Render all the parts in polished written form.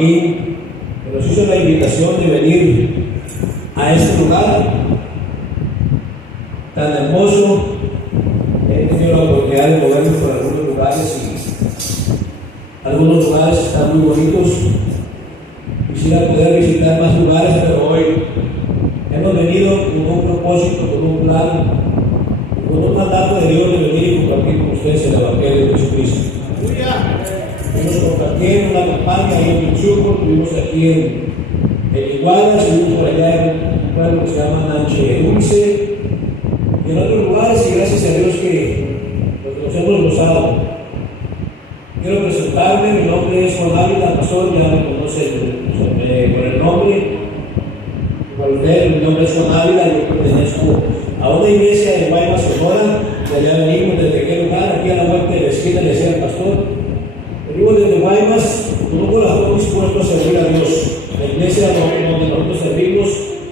Joaquín, que nos hizo la invitación de venir a este lugar tan hermoso. He tenido la oportunidad de moverme por algunos lugares y algunos lugares están muy bonitos. Quisiera poder visitar más lugares, pero hoy hemos venido con un propósito, con un plan, con un mandato de Dios de venir y compartir con ustedes el Evangelio de Jesucristo. Hemos compartido una campaña ahí en Pichuco, estuvimos aquí en Iguala, estuvimos por allá en un pueblo que se llama Nanche Dulce, y en otros lugares, y gracias a Dios que nos hemos gozado. Quiero presentarme, mi nombre es Juan Ávila, pastor, ya me conocen por el nombre. Mi nombre es Juan Ávila, yo pertenezco a una iglesia de Guaymas, Sonora, de allá venimos, desde aquel lugar, aquí a la vuelta de la esquina, le decía el pastor. Venimos desde Guaymas, con corazón dispuesto a servir a Dios. La iglesia donde nosotros servimos,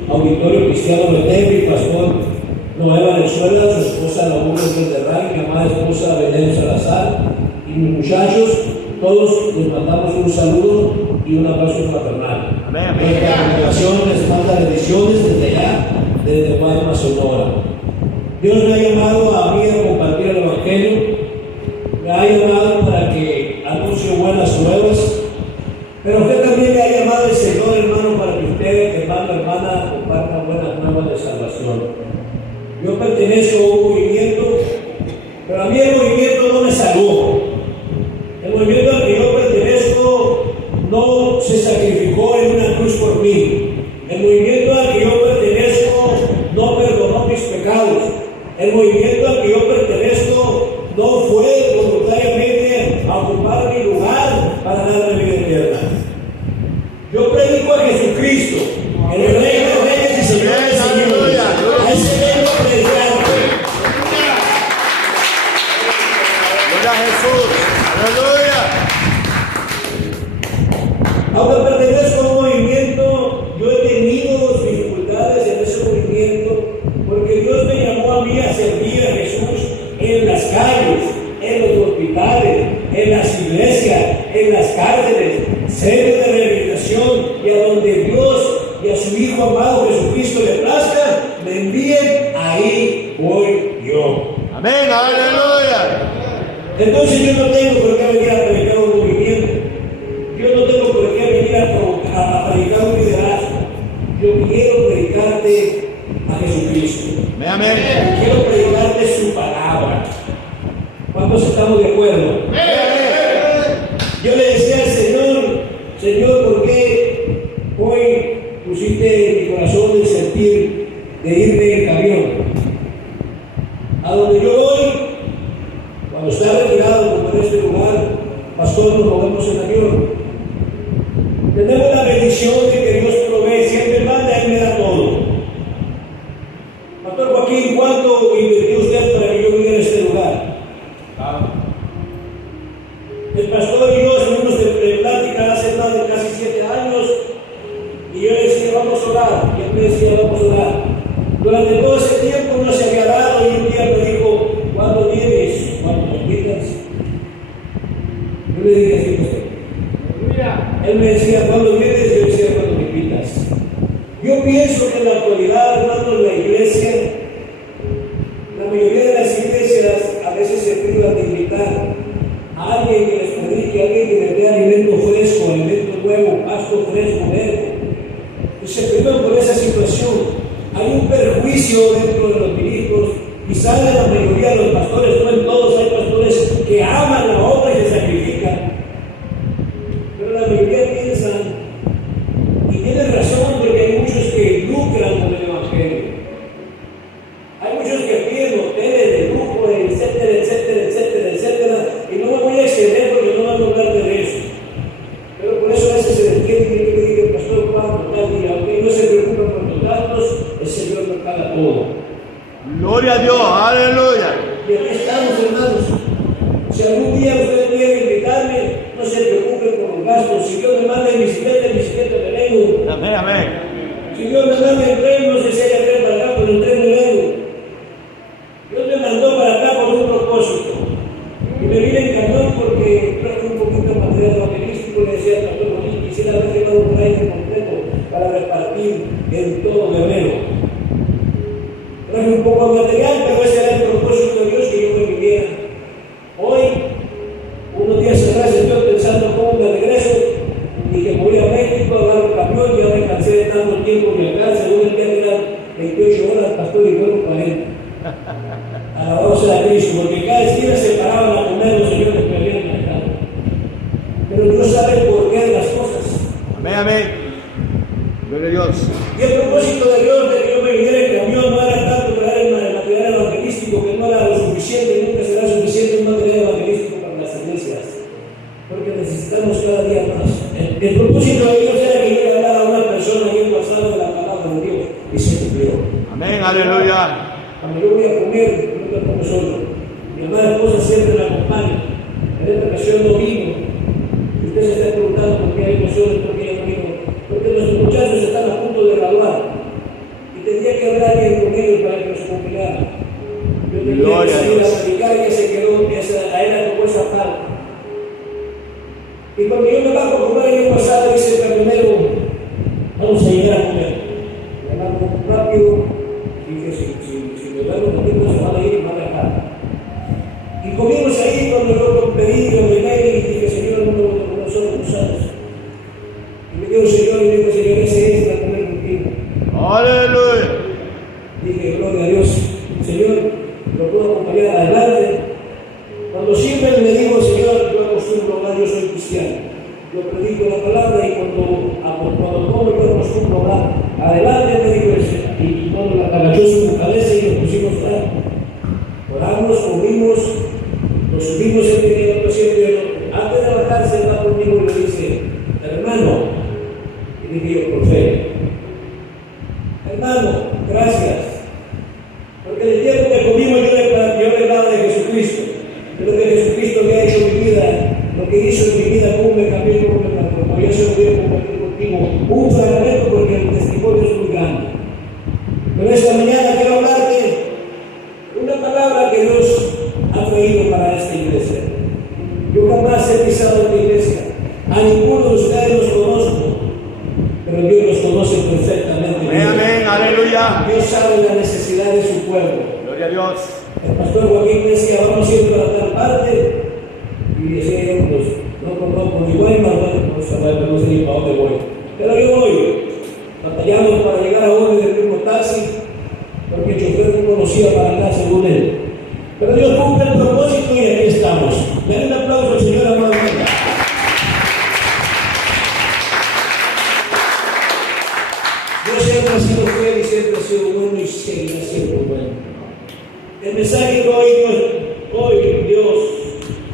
Auditorio Cristiano Betel, mi pastor Noé Valenzuela, su esposa Lourdes Valderrey, mi amada esposa Belén Salazar, y mis muchachos, todos les mandamos un saludo y un abrazo fraternal. Amén. Nuestra congregación les manda bendiciones desde allá, desde Guaymas, Sonora. Dios me ha llamado a mí a compartir el Evangelio, me ha llamado para que anuncie buenas nuevas, pero usted también le ha llamado el Señor, hermano, para que usted, hermano, hermana, comparta buenas nuevas de salvación. Yo pertenezco a un movimiento, pero a mí el movimiento no me salvó. El movimiento al que yo pertenezco no se sacrificó en una cruz por mí. El movimiento al que yo pertenezco no perdonó mis pecados. El movimiento al que yo pertenezco no fue voluntariamente a ocupar mi lugar para darme vida eterna. Yo predico a Jesucristo, el Rey de Reyes y Señor de Señores. A ese vengo a predicar. Gloria a Jesús. Aleluya. Aunque pertenezco a un movimiento, yo he tenido dificultades en ese movimiento, porque Dios me llamó a mí a servir a Jesús en las calles, en los hospitales, en las iglesias, en las cárceles, centros de rehabilitación, y a donde Dios y a su Hijo amado Jesucristo le plazca, me envíen, ahí voy yo. Amén. Aleluya. Entonces yo no tengo por qué venir a predicar un movimiento. Yo no tengo por qué venir a predicar un liderazgo. Yo quiero predicarte a Jesucristo. Amén. Quiero predicarte su palabra. ¿Cuántos estamos de acuerdo? Yo le decía al Señor, Señor, ¿por qué hoy pusiste en mi corazón el sentir de irme en camión? A donde yo voy, cuando está retirado como en este lugar, pastor, nos movemos en avión. Tenemos la bendición de que Dios provee, siempre manda, Él me da todo. Pastor Joaquín, ¿cuánto invirtió usted para que yo viniera a este lugar? El pastor y yo estuvimos de plática hace más de casi 7 años, y yo le decía, vamos a orar, y él me decía, vamos a orar. Durante todo ese tiempo no se había dado, y un día me dijo, ¿cuándo vienes? ¿Cuándo me invitas? Yo le dije así, pues, él me decía, ¿cuándo vienes? Yo decía, ¿cuándo me invitas? Yo pienso que en la actualidad, hermano, en la iglesia, la mayoría de las iglesias a veces se privan de invitar a alguien que les predique, a alguien que les dé alimento fresco, alimento nuevo, pasto fresco, verde. Y se privan por esa situación. Hay un perjuicio dentro de los ministros, quizás de la mayoría de los pastores, no en todos, hay pastores que aman la obra y se sacrifican. Pero la mayoría piensan, y tienen razón, porque hay muchos que lucran con el Evangelio. Hay muchos que piden hoteles de lujo, etcétera, etcétera, etcétera, etcétera, y no me voy a exceder porque no van a hablar de eso. Pero por eso a veces se entiende que yo digo, pastor Juan, tal día, aunque no se preocupen por los datos, el Señor nos paga todo. Gloria a Dios. Aleluya. Y aquí estamos, hermanos. Si algún día usted quiere invitarme, no se preocupe por los gastos. Si Dios me manda en bicicleta me vengo. Amén. Amén. Si Dios me manda en tren, no sé si hay tren para acá, pero en tren me vengo. Dios me mandó para acá por un propósito. Y me vine en camión porque traje un poquito de material evangelístico. Le decía al pastor Joaquín, quisiera ver porque necesitamos cada día más. El propósito de Dios era que iba a hablar a una persona y él pasaba de la palabra de Dios y se cumplió. Amén, aleluya. Cuando yo voy a comer, yo no como solo. Mi amada esposa siempre me acompaña. En esta ocasión no vino. Si usted se está preguntando por qué hay nosotros, por qué ella no vino, porque nuestros muchachos están a punto de graduar y tendría que hablar bien con ellos para que los cumpliera. Yo tenía que salir a predicar y ella se quedó, a ella le tocó esa falta. Y cuando yo me bajo a comer el año pasado, dice el camionero, vamos a llegar a comer. Me bajo rápido y dije, si me vuelvo conmigo se van a ir y van a dejar. Y comimos ahí cuando yo pedí, yo ordené y dije, Señor, no nosotros usados. Y me dijo, Señor, y me dijo, Señor, ese es para comer contigo. Aleluya. Dije, gloria a Dios. Señor, lo puedo acompañar adelante. Cuando siempre me digo, Señor, yo acostumbro a hablar, yo soy cristiano. Yo predico la palabra y cuando como yo acostumbro a hablar, adelante me dijo ese. Y cuando la agachó su cabeza y nos pusimos a oramos, comimos, nos subimos en el paciente. Antes de bajarse, va conmigo y le dice, hermano, y dije yo, por fe, hermano, gracias. Porque en el tiempo que comimos yo le hablaba de Jesucristo. De lo que Jesucristo me ha hecho en mi vida, lo que hizo en mi vida, cómo me cambió, cómo me transformó. Yo se lo voy a compartir contigo un fragmento porque el testimonio es muy grande. Pero esta mañana quiero hablarte una palabra que Dios ha traído para esta iglesia. Yo jamás he pisado esta iglesia. A ninguno de ustedes los conozco, pero Dios los conoce perfectamente. Amén, amén, aleluya. Dios sabe la necesidad de su pueblo. Gloria a Dios. El pastor Joaquín me decía, vamos siempre a tal parte. Y decía yo, pues, no conozco ni voy, no sé ni para dónde voy. Pero yo voy. Batallamos para llegar a uno del mismo taxi, porque el chofer no conocía para acá según él. Pero Dios cumple el propósito y aquí estamos. Denle un aplauso al Señor amado. Dios siempre ha sido fiel y siempre ha sido bueno y seguirá siendo bueno. El mensaje que hoy Dios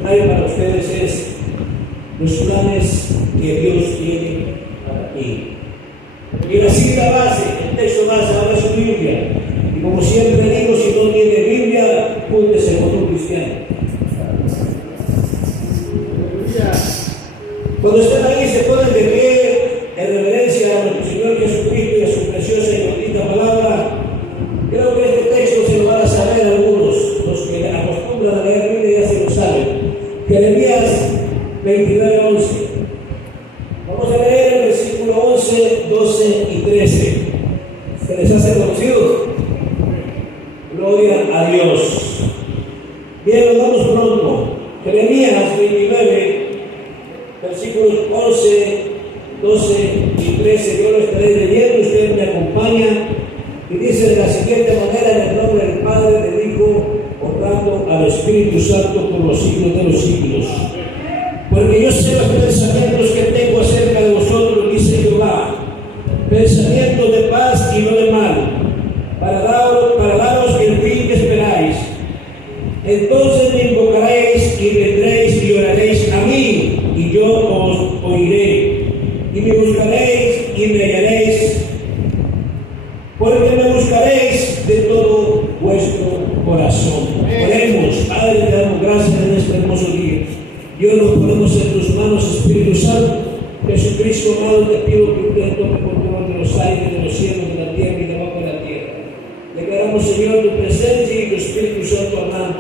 trae para ustedes es los planes que Dios tiene para ti. Y la cita base, el texto base, ahora es su Biblia. Y como siempre digo, si no tiene Biblia, júntese con un cristiano. Cuando estén ahí, se ponen de pie en reverencia a nuestro Señor Jesucristo y a su preciosa y bendita palabra. Creo que este texto se lo van a saber algunos, los que acostumbran a leer Biblia ya se lo saben. Jeremías 29:11. Vamos a leer el versículo 11, 12 y 13. ¿Se les hace conocido? Gloria a Dios. Bien, nos vamos pronto. Jeremías 29, versículos 11, 12 y 13. Yo lo estaré leyendo, usted me acompaña. Y dice de la siguiente manera, en el nombre del Padre, del Hijo, honrando al Espíritu Santo por los siglos de los siglos. Porque yo sé los pensamientos que tengo acerca de vosotros, dice Jehová, pensamientos de paz y no de mal, para daros el fin que esperáis. Entonces me invocaréis y vendréis y oraréis a mí, y yo os oiré. Y me buscaréis y me hallaréis, porque me buscaréis de todo vuestro corazón. Oremos. Padre, te damos gracias en este hermoso día. Dios, nos ponemos en tus manos, Espíritu Santo. Jesucristo, amado, te pido que usted tome control de los aires, de los cielos, de la tierra y debajo de la tierra. Declaramos, Señor, tu presencia y tu Espíritu Santo hablando.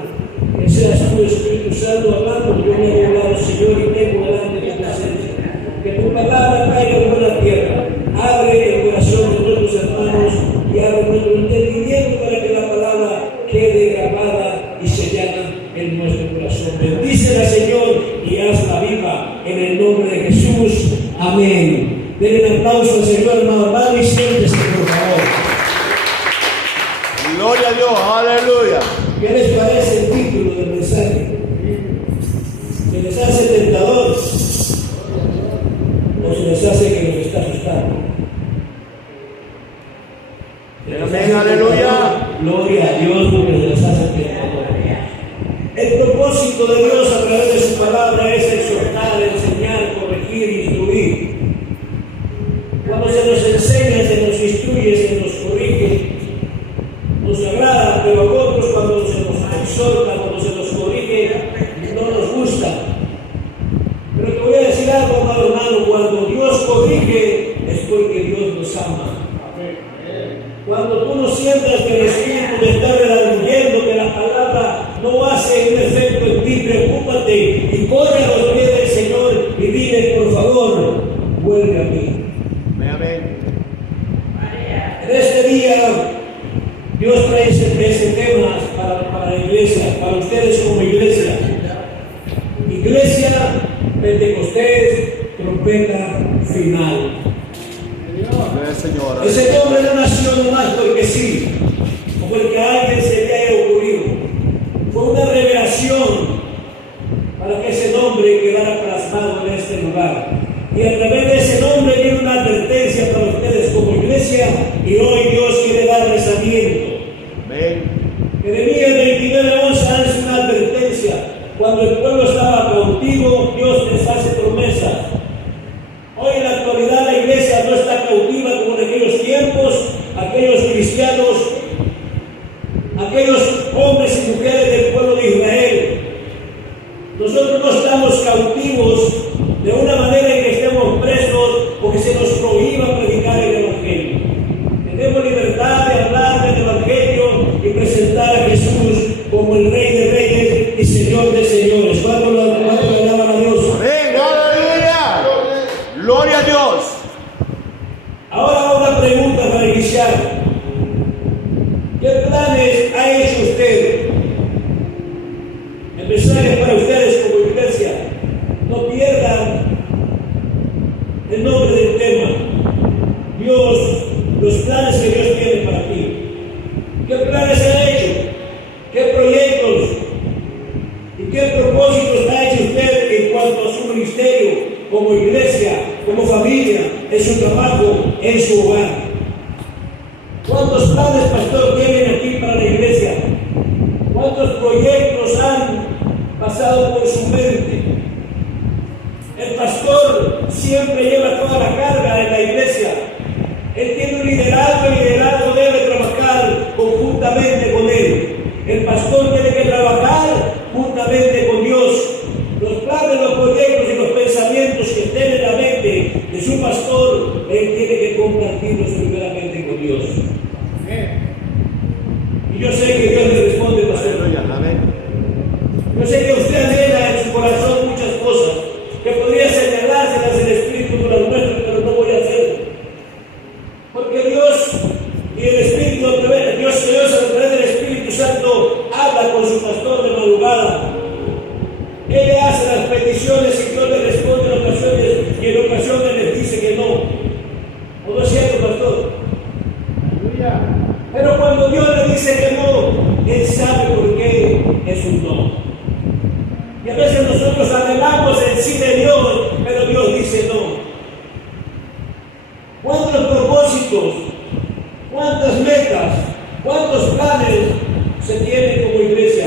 Que seas tú, Espíritu Santo, hablando. Yo me he hablado, Señor, y tengo delante de tu presencia. Que tu palabra caiga por la tierra. Abre el corazón de nuestros hermanos y abre nuestro entendimiento para que la palabra quede grabada y sellada en nuestro corazón. Bendícela, Señor, y hazla viva en el nombre de Jesús. Amén. Denle un aplauso al Señor, hermano, y siéntese, por favor. Gloria a Dios, aleluya. ¿Qué les parece el título del mensaje? ¿Se les hace tentador o se les hace que los está asustando? Amén, aleluya. Gloria a Dios porque se les hace tentador. El propósito de Dios a través de su palabra es exhortar, y corre a los pies del Señor y dile, por favor, vuelve a mí. Amén. En este día, Dios trae ese tema para la iglesia, para ustedes como iglesia. Iglesia Pentecostés, trompeta final. Señor. Ese nombre no nació nomás porque sí, o porque a alguien se le haya ocurrido. Fue una revelación para que ese nombre quedara plasmado en este lugar. Y a través de ese nombre viene una advertencia para ustedes como iglesia, y hoy Dios quiere darles aliento. Amén. Jeremías 29:11 es una advertencia. Cuando el pueblo estaba cautivo, Dios les hace promesas. Hoy en la actualidad la iglesia no está cautiva como en aquellos tiempos. Aquellos cristianos, aquellos hombres y mujeres del pueblo de Israel, nosotros no estamos cautivos de una manera en que estemos presos o que se nos prohíba predicar el Evangelio. Tenemos libertad de hablar del Evangelio y presentar a Jesús como el Rey de Reyes y Señor de Señores. ¿Cuánto le alaban a Dios? Amén. Aleluya. Gloria a Dios. Ahora una pregunta para iniciar. ¿Qué planes ha hecho usted? El mensaje es para ustedes como iglesia. No pierdan el nombre del tema. Dios, los planes que Dios tiene para ti. ¿Qué planes ha hecho? ¿Qué proyectos y qué propósitos ha hecho usted en cuanto a su ministerio, como iglesia, como familia, en su trabajo, en su hogar? ¿Cuántos planes, pastor, tienen aquí para la iglesia? ¿Cuántos proyectos han pasado por su mente? El pastor siempre lleva toda la carga en la iglesia. Él tiene un liderazgo, el liderazgo debe trabajar conjuntamente con él. El pastor tiene que trabajar juntamente con Dios. Los planes, los proyectos y los pensamientos que estén en la mente de su pastor, él tiene que compartirlos primeramente con Dios. Y yo sé que Dios le responde, pastor. Aleluya. Amén. Yo sé que usted anhela en su corazón muchas cosas que podría señalárselas el Espíritu de las muestras, pero no voy a hacerlo. Porque Dios y el Espíritu, Dios a través del Espíritu Santo habla con su pastor de madrugada. Él le hace las peticiones y Dios le responde en ocasiones, y en ocasiones les dice que no. ¿O no es cierto, pastor? Aleluya. Pero cuando Dios le dice que no, Él sabe por qué es un no. Y a veces nosotros anhelamos el sí de Dios, pero Dios dice no. ¿Cuántos propósitos, cuántas metas, cuántos planes se tienen como iglesia?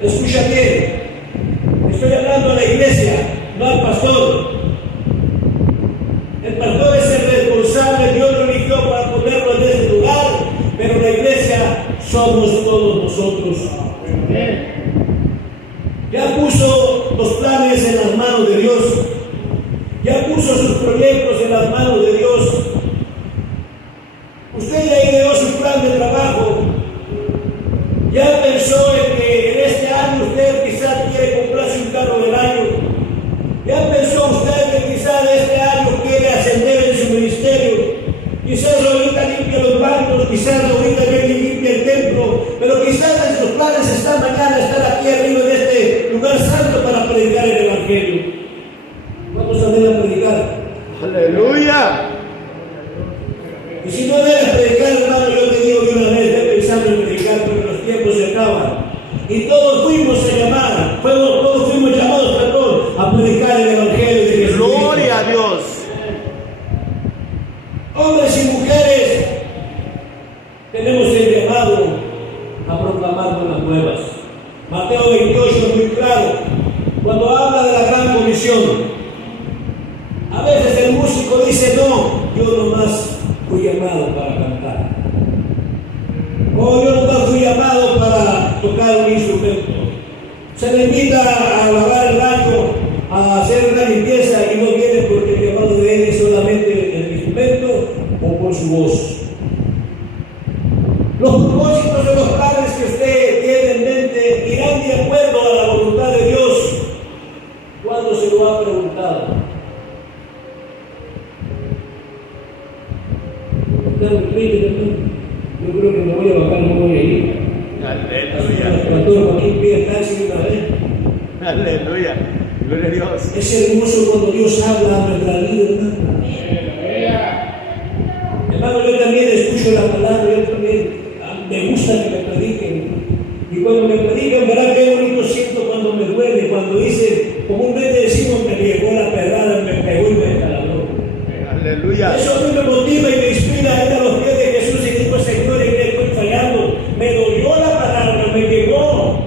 Escucha bien, estoy hablando a la iglesia, no al pastor. El pastor es el responsable, Dios lo eligió para ponerlo en este lugar, pero la iglesia somos todos nosotros. Ya puso los planes en las manos de Dios, ya puso sus proyectos en las manos de Dios. Usted ya ideó su plan de trabajo, ya pensó en que en este año usted quizás quiere comprarse un carro del año, ya pensó usted que quizás este año quiere ascender en su ministerio, quizás ahorita limpia los bancos, quizás ahorita limpia el templo, pero quizás en sus planes está mañana estar aquí arriba de este lugar santo para predicar el Evangelio. ¿Cuántos anhelan predicar? Aleluya. Y si no debes predicar, hermano, yo te digo de una vez, ve pensando en predicar, porque los tiempos se acaban. Y todos fuimos llamados, a predicar el Evangelio de Jesucristo. Gloria a Dios. Hombres y mujeres, tenemos el llamado a proclamar buenas nuevas. Mateo 28 es muy claro, cuando habla de la gran comisión. A veces el músico dice, no, yo nomás fui llamado para cantar. O yo nomás fui llamado para tocar un instrumento. Se le invita a lavar el baño, a hacer una limpieza y no viene porque el llamado de él es solamente el instrumento o por su voz. Los propósitos de los planes que usted tiene en mente irán de acuerdo a la voluntad de Dios. lo ha preguntado. Yo creo que me voy a bajar, no voy a ir. Aleluya. Pastor Joaquín pide taxi una vez. Aleluya. Gloria a Dios. Es hermoso cuando Dios habla a nuestra vida, hermano. Hermano, yo también escucho la palabra, yo también me gusta que me prediquen. Y cuando me predican, verá qué bonito siento cuando me duele, cuando dice, comúnmente decimos, me llegó la pedrada, me pegó y me calabró. Aleluya. Eso a mí me motiva y me inspira a ir a los pies de Jesús y digo, Señor, en qué estoy fallando. Me dolió la palabra, me llegó.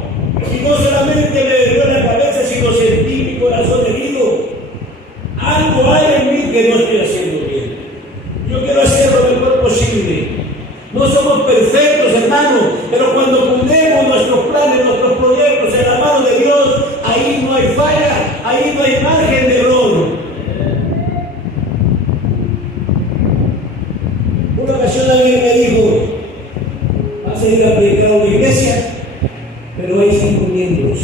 Y no solamente me dolió la cabeza, sino sentí mi corazón herido. Algo hay en mí que no estoy haciendo bien. Yo quiero hacer lo mejor posible. No somos perfectos, hermanos, pero cuando ponemos nuestros planes, nuestros proyectos en la mano de Dios, ahí no hay falla, ahí no hay margen de error. Una ocasión alguien me dijo, vas a ir a predicar a una iglesia, pero hay 5 miembros.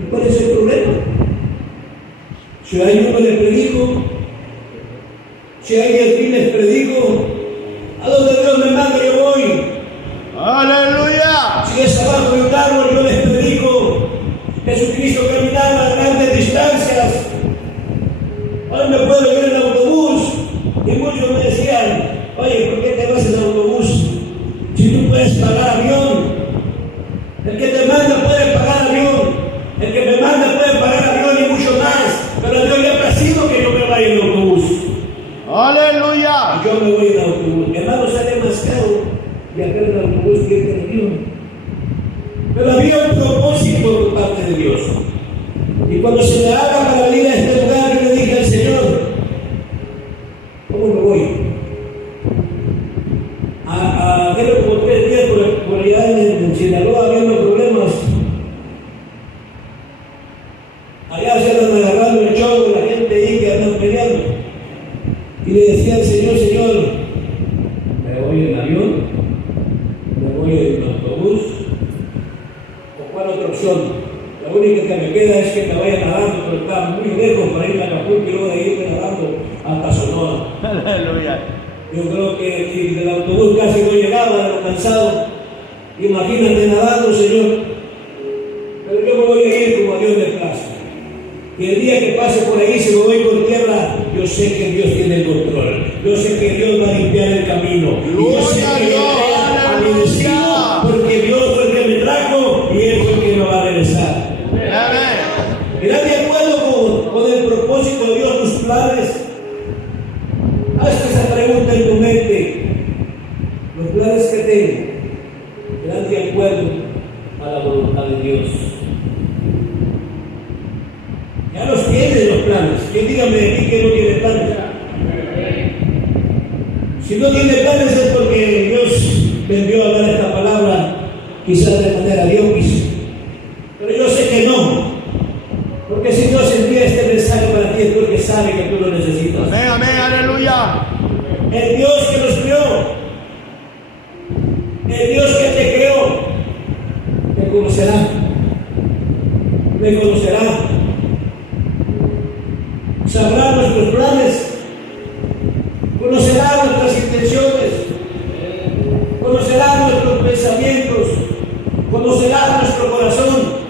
¿Y cuál es el problema? Si hay uno les predico, si hay 10,000 les predico, a donde Dios me manda yo voy. Aleluya. Si es abajo de un árbol yo les predico. Jesucristo caminaba a grandes distancias. Hoy me puedo ir en autobús. Y muchos me decían, oye, ¿por qué te vas en autobús? Si tú puedes pagar avión. El que te manda puede pagar avión. El que me manda puede pagar avión y mucho más. Pero a Dios le ha placido que yo me vaya en autobús. Aleluya. Y yo me voy en autobús. Mi hermano, sale más caro viajar en autobús que ir en avión. Pero había un propósito por parte de Dios. Y cuando se me haga para venir a este lugar, yo le dije al Señor, ¿cómo me voy? Creo que por 3 días por allá en Sinaloa habiendo problemas. Allá se andan agarrando el show de la gente ahí que andan peleando. Y le decía al Señor, Señor, ¿me voy en avión? ¿Me voy en autobús? ¿O cuál otra opción? La única que me queda es que me vaya nadando, pero está muy lejos para ir a Acapulco y luego de irme nadando hasta Sonora. Aleluya. Yo creo que si del autobús casi no llegaba, era cansado. Imagínate nadando, Señor. Pero yo me voy a ir como a Dios le place. Y el día que pase por ahí, si me voy por tierra, yo sé que Dios tiene el control. Yo sé que Dios va a limpiar el camino. Y yo sé que llegaré a mi destino, porque Dios fue el que me trajo y Él fue el que me va a regresar. ¿Irán de acuerdo con el propósito de Dios, tus planes? Haz esa pregunta en tu mente. Los planes que tengo, ¿irán de acuerdo a la voluntad de Dios? Ya los tienes los planes. Que dígame de mí que no tiene planes. Si no tiene planes es porque Dios me envió a hablar esta palabra, quizás de manera diokis. Pero yo sé que no. Porque si Dios envía este mensaje para ti es porque sabe que tú lo necesitas. Amén, amén, aleluya. El Dios que nos creó, el Dios que te creó, te conocerá. Me conocerá. Sabrá nuestros planes, conocerá nuestras intenciones, conocerá nuestros pensamientos, conocerá nuestro corazón.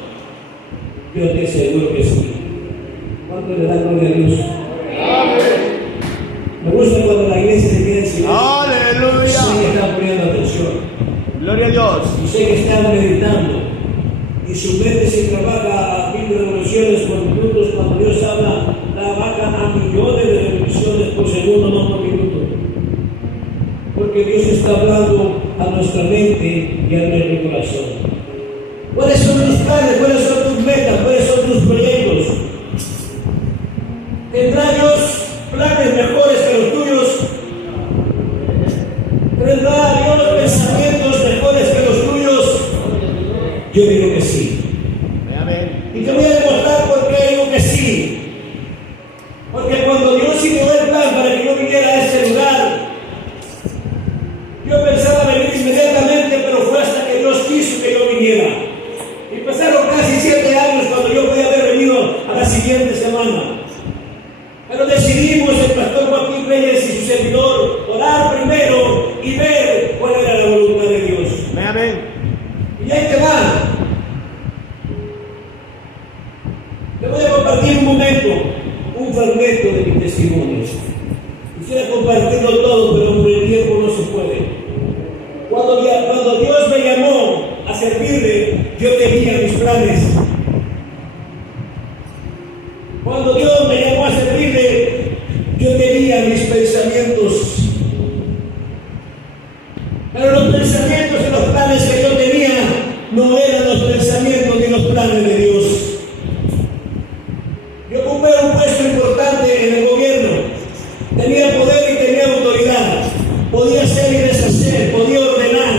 Yo te aseguro que sí. ¿Cuánto le da gloria a Dios? Me gusta cuando la iglesia se queda en silencio. Aleluya. Sé que están poniendo atención. Gloria a Dios. Y sé que están meditando. Y su mente se trabaja a 1000 revoluciones por minutos. Cuando Dios habla, trabaja a millones de revoluciones por segundo, no por minuto. Porque Dios está hablando a nuestra mente y a nuestro corazón. ¿Cuáles son tus planes? ¿Cuáles son tus metas? ¿Cuáles son tus proyectos? ¿Tendrá Dios planes mejores que los tuyos? ¿Tendrá Dios pensamientos mejores que los tuyos? Yo digo que sí. Amén. Y te voy a demostrar por qué digo que sí. Porque cuando Dios ideó el plan para que yo viniera a este lugar, yo pensaba venir inmediatamente, pero fue hasta que Dios quiso que yo viniera. Y pasaron casi 7 años cuando yo fui a Te voy a compartir un momento, un fragmento de mi testimonio. Quisiera compartirlo todo, pero por el tiempo no se puede. Cuando Dios me llamó a servirle, yo tenía mis planes. Cuando Dios me llamó a servirle, yo tenía mis pensamientos. Pero los pensamientos y los planes que yo tenía no eran los pensamientos ni los planes de Dios. Yo ocupé un puesto importante en el gobierno. Tenía poder y tenía autoridad. Podía hacer y deshacer, podía ordenar.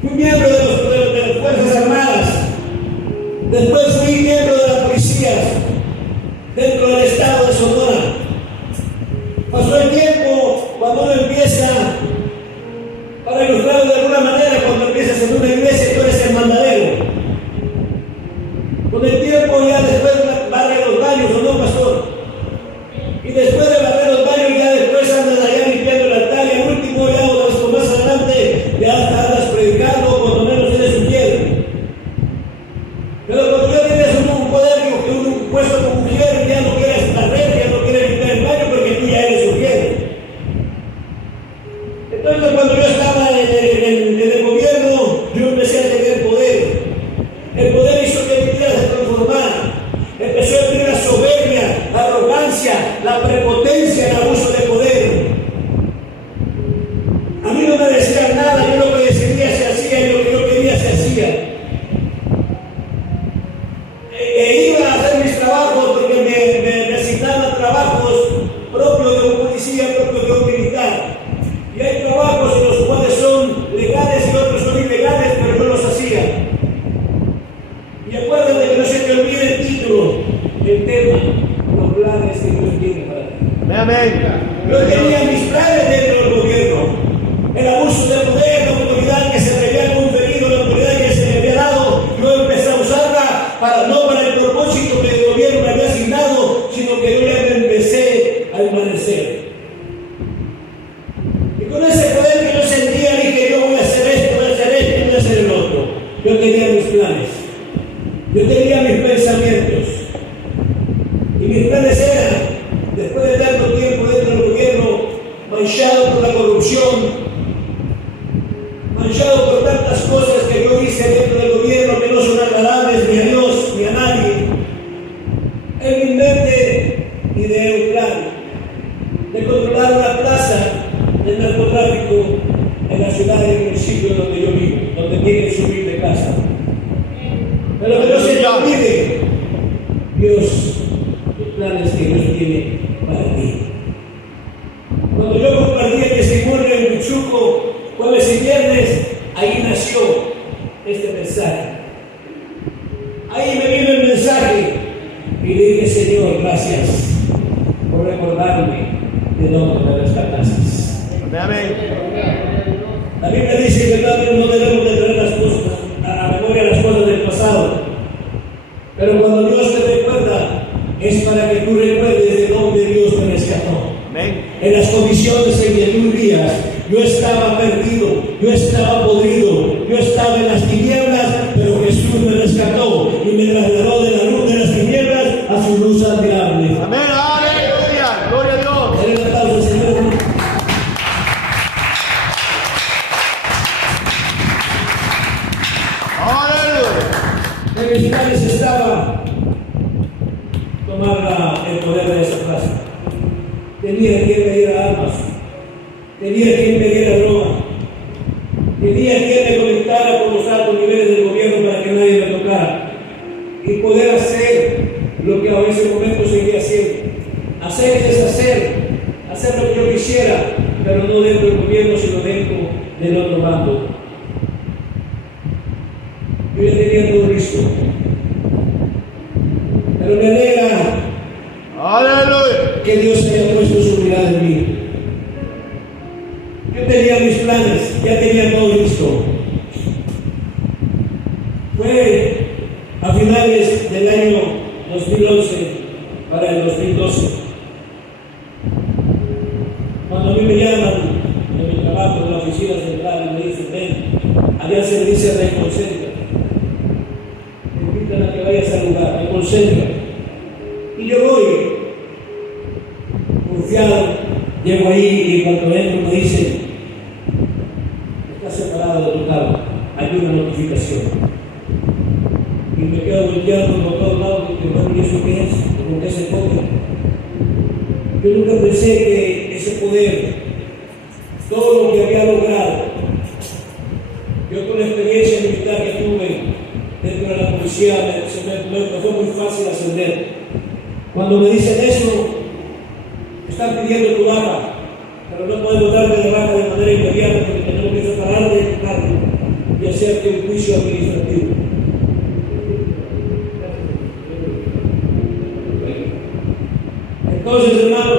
Fui miembro de las Fuerzas Armadas. Después fui miembro de la policía dentro del estado de Sonora. Pasó el tiempo cuando uno empieza, para ilustrarlo de alguna manera, cuando empiezas en una iglesia tú eres el mandadero. Con el tiempo ya después barre los baños, ¿o no, pastor? Y después de barrer los baños ya después andas allá limpiando el altar y al último ya o más adelante ya hasta andas predicando o por lo menos eres un líder. Pero cuando ya tienes un poder, un puesto como mujer, ya no quieres barrer, ya no quieres limpiar el baño porque tú ya eres un líder. Entonces cuando yo estaba en el gobierno, yo empecé a tener poder. El poder hizo que mi vida se transformara. Empezó a venir la soberbia, la arrogancia, la prepotencia, el abuso de poder. A mí no me decían nada, yo lo que decidía se hacía y lo que yo quería se hacía. Iba a hacer mis trabajos porque me asignaban trabajos propios de un policía, propios de un militar. Y hay trabajos en los cuales son legales y otros son ilegales, pero yo los hacía. Y acuérdate que no se te olvide el título, el tema, los planes que Dios tiene para ti. Amén. Yo tenía mis planes dentro del gobierno. El abuso de poder, la autoridad que se me había conferido, la autoridad que se me había dado, yo empecé a usarla no para el propósito que el gobierno me había asignado, sino que yo ya me empecé a envanecer. Y con ese poder que yo sentía, dije, yo voy a hacer esto, voy a hacer esto y voy a hacer el otro. Yo tenía mis planes. Yo tenía mis pensamientos. Y mis planes eran, después de tanto tiempo dentro del gobierno, manchado por la corrupción, manchado por tantas cosas que yo hice dentro del gobierno que no son agradables ni a Dios ni a nadie, en mi mente ideé un plan de controlar una plaza del narcotráfico en la ciudad y en el municipio donde yo vivo, donde tienen su humilde casa. Pero que no se te olvide, Dios, los planes que Dios tiene para ti. Cuando yo compartí el testimonio en Huichuco, jueves y viernes, ahí nació este mensaje. Ahí me vino el mensaje y le dije, Señor, gracias por recordarme de dónde me rescataste. Amén. La Biblia dice que no debemos de traer las cosas a memoria las cosas del pasado. Pero cuando Dios te recuerda, es para que tú recuerdes de dónde Dios te rescató. Amén. En las condiciones en que tú vivías, yo estaba perdido, yo estaba podrido, yo estaba en las tinieblas, pero Jesús me rescató y me trasladó de la luz de las tinieblas a su luz admirable. Amén. Aleluya. Gloria a Dios. Denle un aplauso al Señor. Aleluya. En mis planes estaba tomar el poder de esa plaza. Tenía quien me diera armas, tenía quien me diera droga, tenía quien me conectara con los altos niveles del gobierno para que nadie me tocara y poder hacer lo que a ese momento seguía haciendo, hacer y deshacer, hacer lo que yo quisiera, pero no dentro del gobierno, sino dentro del otro bando. Yo ya tenía todo listo, pero me alegra Aleluya. que Dios haya puesto su mirada en mí. Yo tenía mis planes, ya tenía todo listo. Fue a finales del año 2011 para el 2012, cuando a mí me llaman de mi trabajo en la oficina central y me dicen, ven, había servicio de concéntrica. Me invitan a que vayas al lugar, me concentra. Y yo voy, confiado, llego ahí y cuando entro me dicen, está separado de tu carro, hay una notificación. Y me quedo volteando por todos lados porque, bueno, ¿y eso qué es? ¿Con qué se come? Yo nunca pensé que ese poder, todo lo que había logrado, yo con la experiencia militar que tuve dentro de la policía, me fue muy fácil ascender. Cuando me dicen eso, están pidiendo tu baja, pero no podemos darte la baja de manera inmediata porque tenemos que separarte de tu cargo y hacerte un juicio administrativo. Entonces, hermano,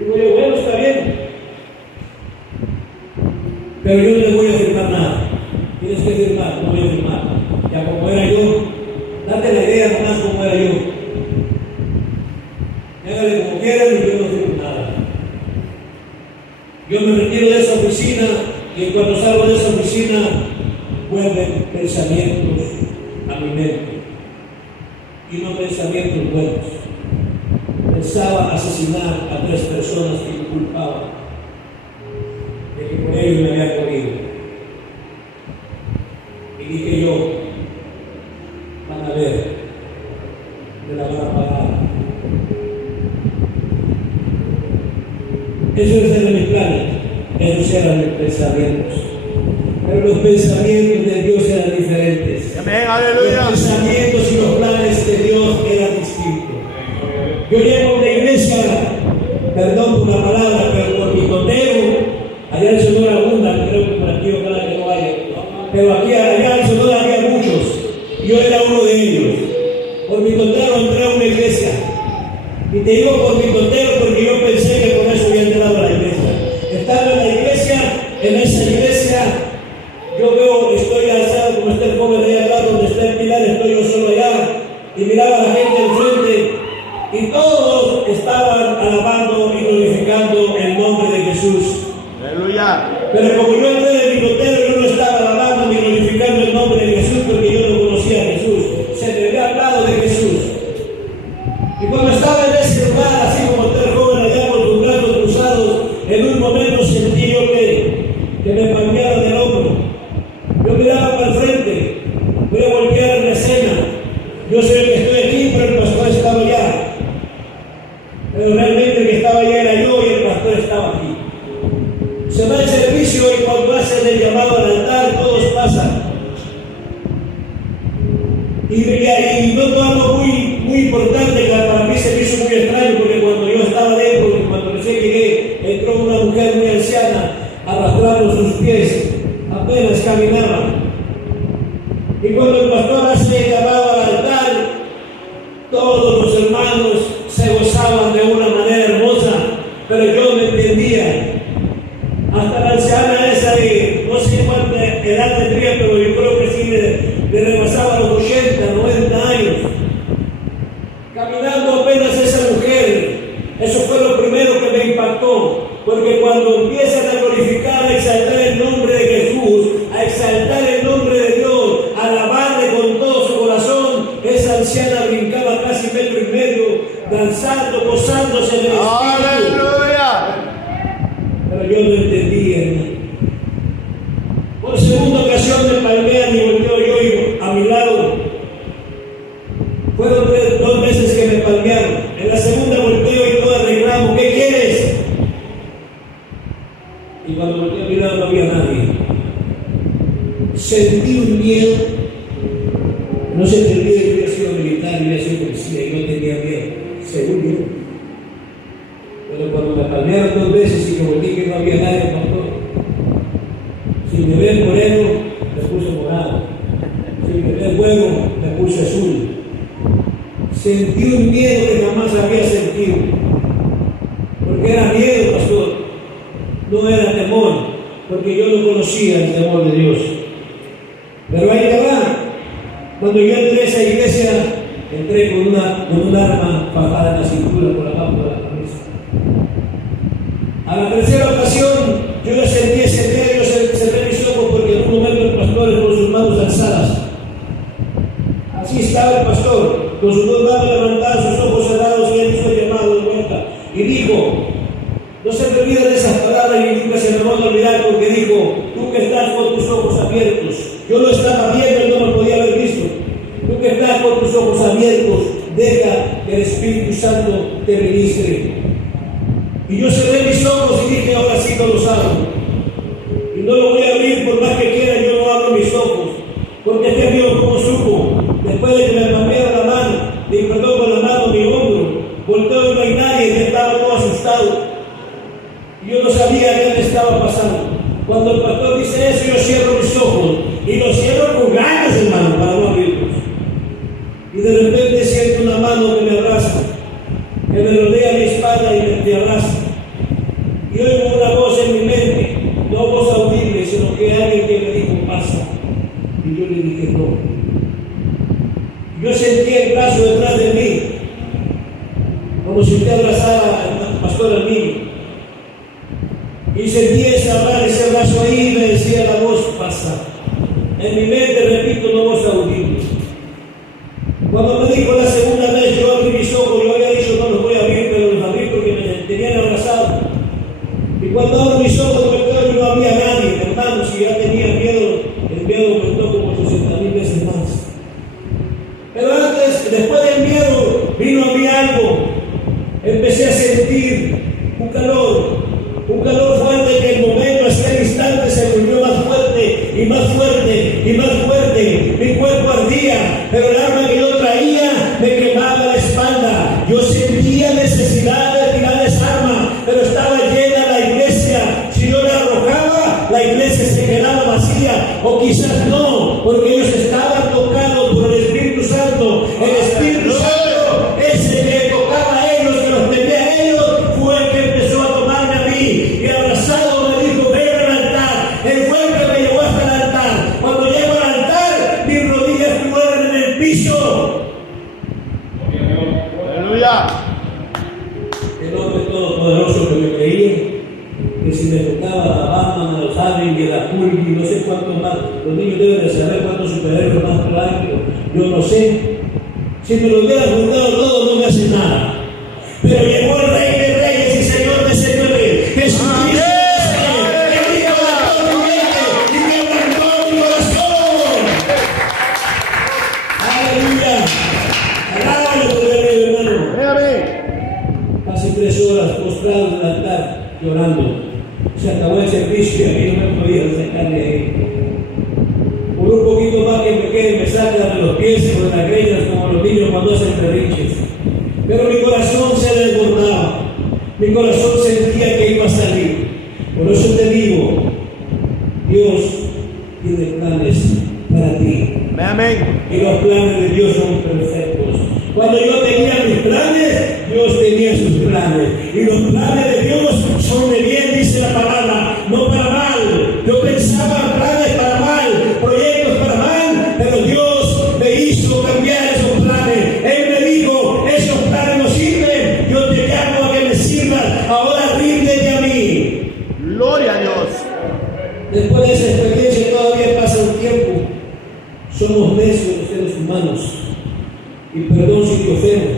digo yo, bueno, está bien, pero yo no le voy a firmar nada. Tienes que firmar, no voy a firmar. Ya como era yo, date la idea nomás como era yo. Hágale como quieran y yo no firmo nada. Yo me retiro de esa oficina y cuando salgo de esa oficina vuelven pensamientos a mi mente. Y no pensamientos buenos. Pensaba asesinar a 3 personas que me culpaban de que por ellos me había comido. Y dije yo, van a ver, me la van a pagar. Esos eran mis planes, esos eran mis pensamientos. Pero los pensamientos de Dios eran diferentes. Amén, aleluya. Los pensamientos y los planes de Dios eran distintos. Yo llego a una iglesia, perdón por la palabra, pero por mi totero, allá en Sonora abunda, creo que por aquí ojalá que no vaya, pero aquí allá en Sonora había muchos, yo era uno de ellos. Por mi totero entré a una iglesia, y te digo por mi totero porque yo pensé que con eso había entrado a la iglesia. Estando en la iglesia, en esa iglesia, yo veo, estoy alzado como está el joven allá acá, donde está el pilar, estoy yo solo allá, y miraba a la gente enfrente. Y todos estaban alabando y glorificando el nombre de Jesús. Aleluya. Pero como yo entré de mi totero, yo no estaba alabando ni glorificando el nombre de Jesús porque yo no conocía a Jesús. Se me había hablado de Jesús. Y cuando estaba en ese lugar, así como está el joven allá con sus brazos cruzados, en un momento sentí yo que me palmearon el hombro. Yo miraba para el frente, voy a voltear en la escena. Yo sé que estoy aquí, pero el pastor estaba allá. Pero realmente el que estaba allá era yo y el pastor estaba aquí. Se va el servicio y cuando hacen el llamado al altar, todos pasan. Y noto algo muy importante que para mí se me hizo muy extraño, porque cuando yo estaba dentro, cuando recién llegué, entró una mujer muy anciana, arrastrando sus pies, apenas caminaba. Y cuando el pastor hace el llamado al altar, todos los hermanos se gozaban de una manera hermosa, pero yo me entendía. Hasta la anciana esa de no sé cuánta edad tendría, pero yo creo que sí le rebasaba los 80, 90 años. Caminando apenas esa mujer, eso fue lo primero que me impactó, porque cuando empiezan a glorificar, a exaltar el nombre de Jesús, a exaltar el nombre de Dios, a alabarle con todo su corazón, esa anciana brincaba casi 1,5 metros, danzando, gozándose en el espíritu. Aleluya. Pero yo no entendía, hermano. Por segunda ocasión me palmean y volteo yo y a mi lado. Fueron 2 veces que me palmearon. En la segunda volteo y todo reclamo, ¿qué quieres? Y cuando volteé a mi lado no había nadie. Sentí un miedo. No se entendía que yo había sido militar, yo había sido policía y no tenía miedo, según yo. Pero cuando me palmearon 2 veces y que volví que no había nadie, pastor, si me ven moreno, me puse morado. Si me ven fuego, me puse azul. Sentí un miedo que jamás había sentido. Porque era miedo, pastor. No era temor, porque yo no conocía el temor de Dios. Pero ahí te va. Cuando yo entré a esa iglesia, entré con un arma fajada en la cintura por abajo de la cabeza. A la tercera ocasión, yo ya sentí ese miedo, yo cerré mis ojos porque en un momento el pastor con sus manos alzadas Así estaba el pastor, con sus dos manos levantadas, sus ojos cerrados, y él hizo el llamado de vuelta. Y dijo, no se me olvidan esas palabras y nunca se me van a olvidar, porque dijo, tú que estás con tus ojos abiertos, yo lo estaba viendo, él no me podía haber visto. Tú que estás con tus ojos abiertos, deja que el Espíritu Santo te ministre. Y yo cerré mis ojos y dije, ahora sí no los abro. Y no lo voy a abrir por más que quiera, yo no abro mis ojos. Porque este amigo, como supo, después de que me palmearon la mano, me impactó con la mano mi hombro, volteó y no hay nadie, que estaba todo asustado. Y yo no sabía qué me estaba pasando. Cuando el pastor dice eso, yo cierro mis ojos. Y los cierro con ganas, hermano, para no abrirlos. Y de repente siento una mano que me abraza, que me rodea mi espalda y me abraza. Y oigo una voz en mi mente, no voz audible, sino que alguien que me dijo, pasa. Y yo le dije, no. Yo sentí el brazo detrás de mí, como si usted abrazara al pastor al niño. Y sentí ese brazo ahí y me decía la voz, pasa. En mi mente, repito, no voz audible. Cuando me dijo la segunda vez, yo abrí mis ojos, yo había dicho no los voy a abrir, pero los abrí porque me tenían abrazado. Y cuando abro mis ojos, me quedo y no había nadie, hermano, si ya tenía miedo, el miedo aumentó como 80,000 veces más. Pero antes, después del miedo, vino a mí algo. Empecé a sentir un calor fuerte que el momento, hasta el instante, se volvió más fuerte y más fuerte y más fuerte. Mi cuerpo ardía, pero el arma que yo traía me quemaba la espalda. Yo sentía necesidad de tirar esa arma, pero estaba llena la iglesia. Si yo la arrojaba, la iglesia se quedaba vacía, o quizás no, porque ellos estaban tocados por el Espíritu Santo. El Espíritu Santo, ese que tocaba a ellos, que los tenía a ellos, fue el que empezó a tomarme a mí. Y abrazado me dijo, ven al altar. Él fue el que me llevó hasta el altar. Cuando llego al altar, mis rodillas estuvieron en el piso. Aleluya. El hombre todopoderoso que me creía, que si me tocaba la Batman, a los Avengers, la Hulk y no sé cuántos más, los niños deben de saber cuántos superhéroes más hay, yo no sé. Si me lo hubieran juntado todo, no me hace nada. Pero llegó el Rey de Reyes y Señor de Señores, Jesucristo. Casi 3 horas postrado en el altar llorando. Se acabó el servicio y a mí no me podía sacar de ahí. Por un poquito más que me quede, me sacan de los pies o de las greñas como los niños cuando hacen berrinches. Pero mi corazón se desbordaba. Mi corazón sentía que iba a salir. Por eso te digo, Dios tiene planes para ti. Amén. Y los planes de Dios son perfectos. Cuando yo tenía mis planes, Dios tenía sus planes. Y los planes de Dios son de bien, dice la palabra, no para mal. Yo pensaba planes para mal, proyectos para mal, pero Dios me hizo cambiar esos planes. Él me dijo, esos planes no sirven, yo te llamo a que me sirvan. Ahora ríndete a mí. Gloria a Dios. Después de esa experiencia todavía pasa un tiempo. Somos necios los seres humanos. Y perdón si te ofendo.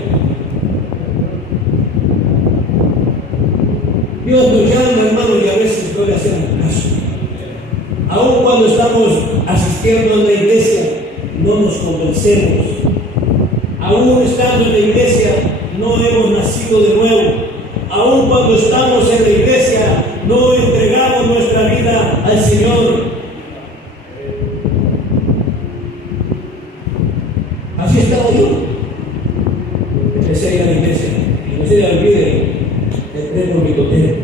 Dios nos llama, hermano, y a veces no le hacemos caso. Aun cuando estamos asistiendo a la iglesia, no nos convencemos. Aún estando en la iglesia, no hemos nacido de nuevo. Aun cuando estamos en la iglesia, no entregamos nuestra vida al Señor. Así estaba yo. Empecé a ir a la iglesia. Y no se le olvide, entré por mi cotero.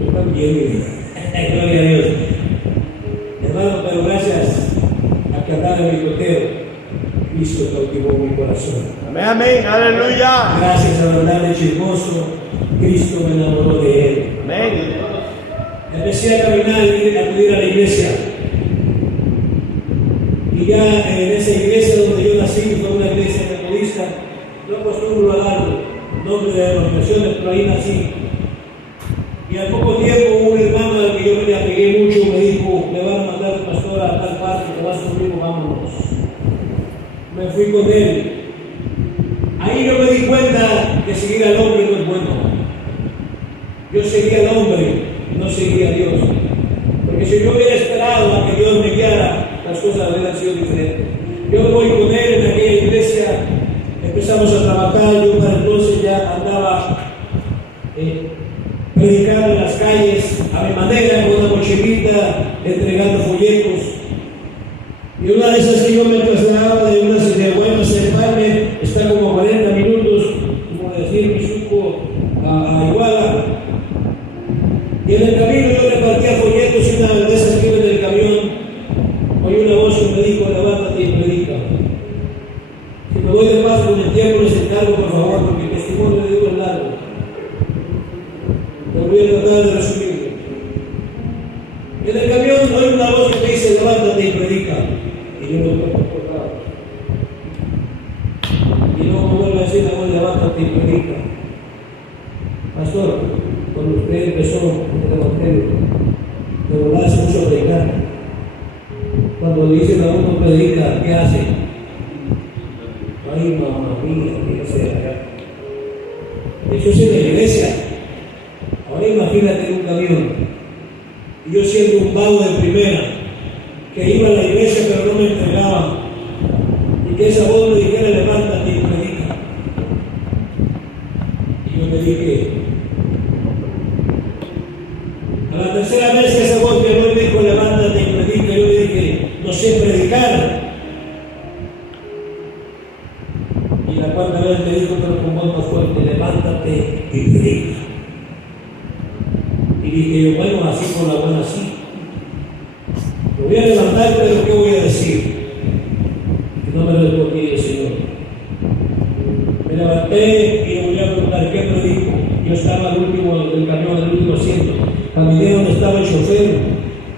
Yo también, gloria a Dios. Hermano, pero gracias a que andaba en mi cotero, Cristo cautivó mi corazón. Amén, amén, aleluya. Gracias a andar de chismoso, Cristo me enamoró de Él. Amén. Empecé a caminar y a acudir a la iglesia. Y ya en esa iglesia donde yo nací, fue una iglesia metodista, no acostumbro a dar nombre de denominaciones, pero ahí nací. Y al poco tiempo un hermano al que yo me le apegué mucho me dijo, me van a mandar un pastor a tal parte, te vas conmigo, vámonos. Me fui con él. Ahí yo me di cuenta que seguir al hombre no es bueno. Yo seguía al hombre, no seguía a Dios. Porque si yo hubiera esperado a que Dios me guiara, las cosas hubieran sido diferentes. Yo voy con él en aquella iglesia, empezamos a trabajar, yo para entonces ya andaba predicando en las calles, a mi manera, con una mochilita, entregando folletos. Y una de esas que yo me trasladaba de una de Buenos Aires, está como a 40 minutos, como decir, Misuco a Iguala. Y en el camino yo repartía folletos y una de esas que iba en el camión, oí una voz que me dijo, levántate y predica. Si me voy de paso con el tiempo les encargo, por favor, porque el testimonio de Dios es largo. Pero voy a tratar de resumirlo. En el camión oí una voz que me dice, levántate y predica. Y yo lo cortaba. Y luego me vuelve a decir la voz, levántate y predica. Pastor, cuando usted empezó el evangelio, de volar se puso a predicar. Cuando le dicen a uno predica, ¿qué hace? Ay, mamá mía, ¿qué sea? Eso es en la iglesia. Ahora imagínate en un camión. Y yo siendo un vago de primera, que iba a la iglesia pero no me entregaba. Y que esa voz me dijera, levántate y predica. Y yo me dije, a la tercera vez que esa voz me habló y me dijo, levántate y predica, yo le dije, no sé predicar. Y la cuarta vez me dijo, pero con voz más fuerte, levántate y predica. Y dije yo, bueno, así por la buena, sí. Me voy a levantar, pero ¿qué voy a decir? Que no me respondí el Señor. Me levanté y le voy a preguntar, ¿qué predico? Yo estaba al último del camión, al último asiento. Caminé donde estaba el chofer.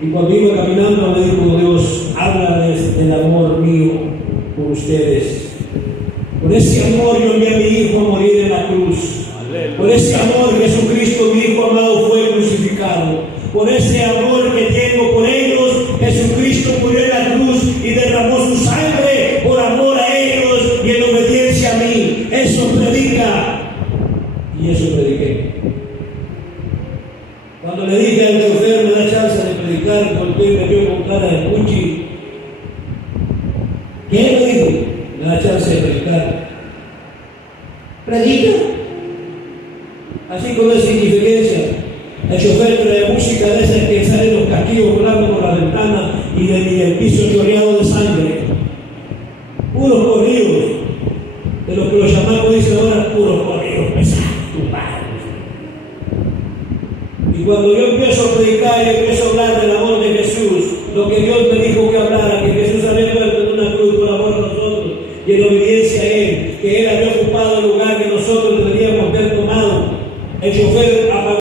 Y cuando iba caminando me dijo Dios, háblales del amor mío por ustedes. Por ese amor yo envié a mi hijo a morir en la cruz. Por ese amor Jesucristo, mi hijo amado, fue crucificado. Por ese amor que tengo por ellos, Jesucristo murió en la cruz y derramó su sangre por amor a ellos y en obediencia a mí. Eso predica. Y eso prediqué. Cuando le dije al chofer, me da chance de predicar, volteó y me vio con cara de puchi. ¿Qué le dijo? Me da chance de predicar. Predica. Así con esa indiferencia. El chofer trae música de esas que salen los casquillos volando por la ventana y el piso chorreado de sangre. Puros corridos. De lo que los chamacos dicen ahora, puros corridos pesados. Y cuando yo empiezo a predicar y empiezo a hablar del amor de Jesús, lo que Dios me dijo que hablara, que Jesús había muerto en una cruz por amor a nosotros, y en obediencia a